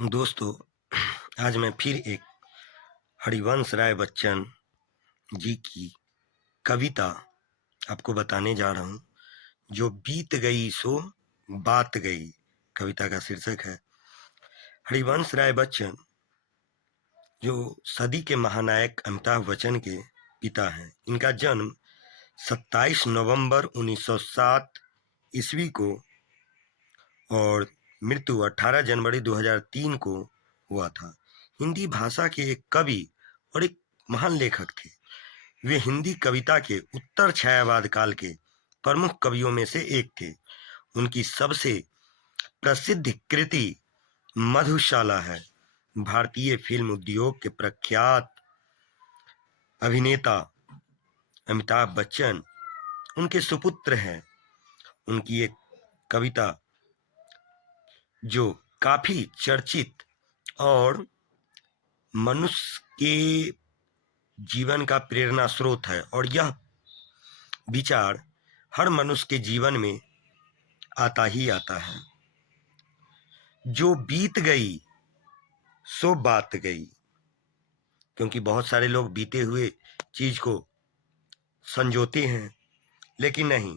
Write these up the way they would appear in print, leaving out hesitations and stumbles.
दोस्तों, आज मैं फिर एक हरिवंश राय बच्चन जी की कविता आपको बताने जा रहा हूँ। जो बीत गई सो बात गई, कविता का शीर्षक है। हरिवंश राय बच्चन जो सदी के महानायक अमिताभ बच्चन के पिता हैं। इनका जन्म 27 नवंबर 1907 ईस्वी को और मृत्यु 18 जनवरी 2003 को हुआ था। हिंदी भाषा के एक कवि और एक महान लेखक थे। वे हिंदी कविता के उत्तर छायावाद काल के प्रमुख कवियों में से एक थे। उनकी सबसे प्रसिद्ध कृति मधुशाला है। भारतीय फिल्म उद्योग के प्रख्यात अभिनेता अमिताभ बच्चन उनके सुपुत्र हैं। उनकी एक कविता जो काफी चर्चित और मनुष्य के जीवन का प्रेरणा स्रोत है, और यह विचार हर मनुष्य के जीवन में आता ही आता है। जो बीत गई सो बात गई, क्योंकि बहुत सारे लोग बीते हुए चीज को संजोते हैं, लेकिन नहीं,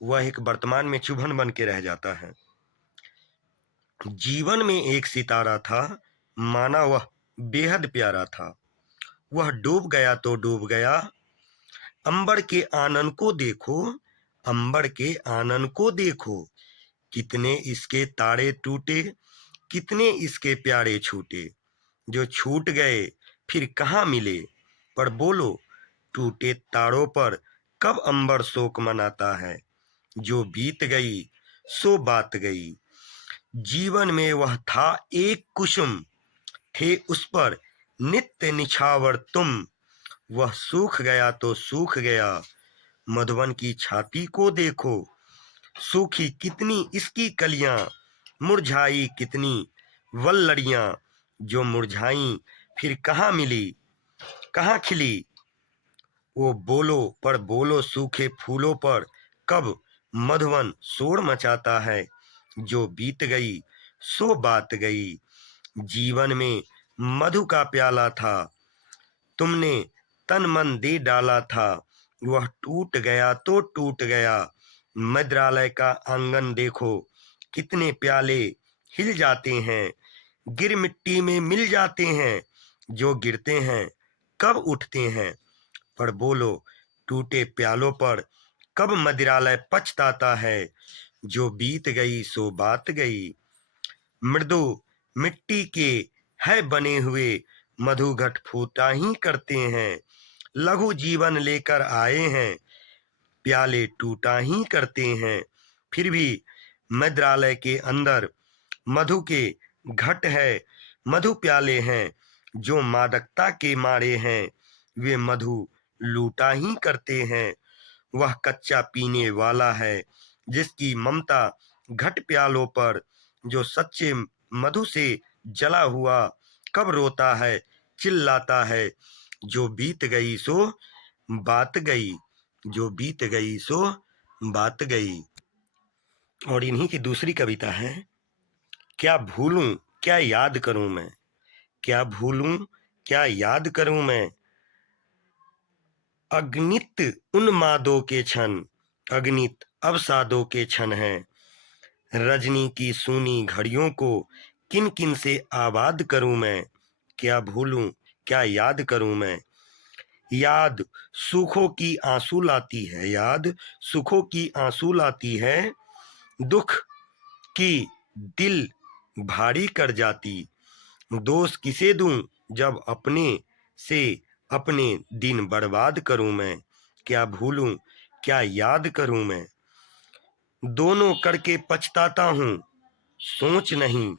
वह एक वर्तमान में चुभन बन के रह जाता है। जीवन में एक सितारा था, माना वह बेहद प्यारा था। वह डूब गया तो डूब गया, अंबर के आनन को देखो, अंबर के आनन को देखो। कितने इसके तारे टूटे, कितने इसके प्यारे छूटे। जो छूट गए फिर कहाँ मिले, पर बोलो टूटे तारों पर कब अंबर शोक मनाता है। जो बीत गई सो बात गई। जीवन में वह था एक कुसुम, थे उस पर नित्य निछावर तुम। वह सूख गया तो सूख गया, मधुवन की छाती को देखो। सूखी कितनी इसकी कलियां, मुरझाई कितनी वल्लड़ियां। जो मुरझाई फिर कहाँ मिली, कहाँ खिली। वो बोलो पर बोलो सूखे फूलों पर कब मधुवन शोर मचाता है। जो बीत गई सो बात गई। जीवन में मधु का प्याला था, तुमने तन मन दे डाला था। वह टूट गया तो टूट गया, मंत्रालय का आंगन देखो। कितने प्याले हिल जाते हैं, गिर मिट्टी में मिल जाते हैं। जो गिरते हैं कब उठते हैं, पर बोलो टूटे प्यालों पर कब मंदिरालय पछताता है। जो बीत गई सो बात गई। मृदु मिट्टी के है बने हुए, मधु घट फूटा ही करते हैं। लघु जीवन लेकर आए हैं, प्याले टूटा ही करते हैं। फिर भी मंत्रालय के अंदर मधु के घट है, मधु प्याले हैं। जो मादकता के मारे हैं, वे मधु लूटा ही करते हैं। वह कच्चा पीने वाला है, जिसकी ममता घट प्यालों पर। जो सच्चे मधु से जला हुआ कब रोता है, चिल्लाता है। जो बीत गई सो बात गई, जो बीत गई सो बात गई। और इन्हीं की दूसरी कविता है, क्या भूलूं क्या याद करूं मैं। क्या भूलूं क्या याद करूं मैं, अगणित उन्मादों के क्षण, अगणित अवसादों के क्षण हैं। रजनी की सूनी घड़ियों को किन किन से आबाद करूं मैं। क्या भूलूं क्या याद करूं मैं। याद सुखों की आंसू लाती है, याद सुखों की आंसू लाती है। दुख की दिल भारी कर जाती। दोष किसे दूं जब अपने से अपने दिन बर्बाद करूं मैं। क्या भूलूं क्या याद करूं मैं। दोनों करके पछताता हूँ, सोच नहीं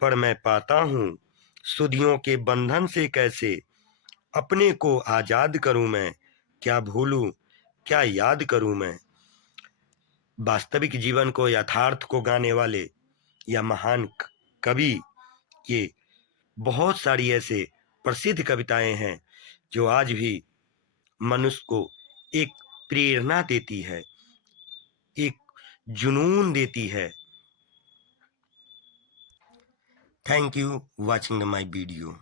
पर मैं पाता हूँ। सुधियों के बंधन से कैसे अपने को आजाद करूं मैं। क्या भूलूं क्या याद करूं मैं। वास्तविक जीवन को, यथार्थ को गाने वाले या महान कवि के बहुत सारी ऐसे प्रसिद्ध कविताएं हैं जो आज भी मनुष्य को एक प्रेरणा देती है, एक जुनून देती है। Thank you watching my video.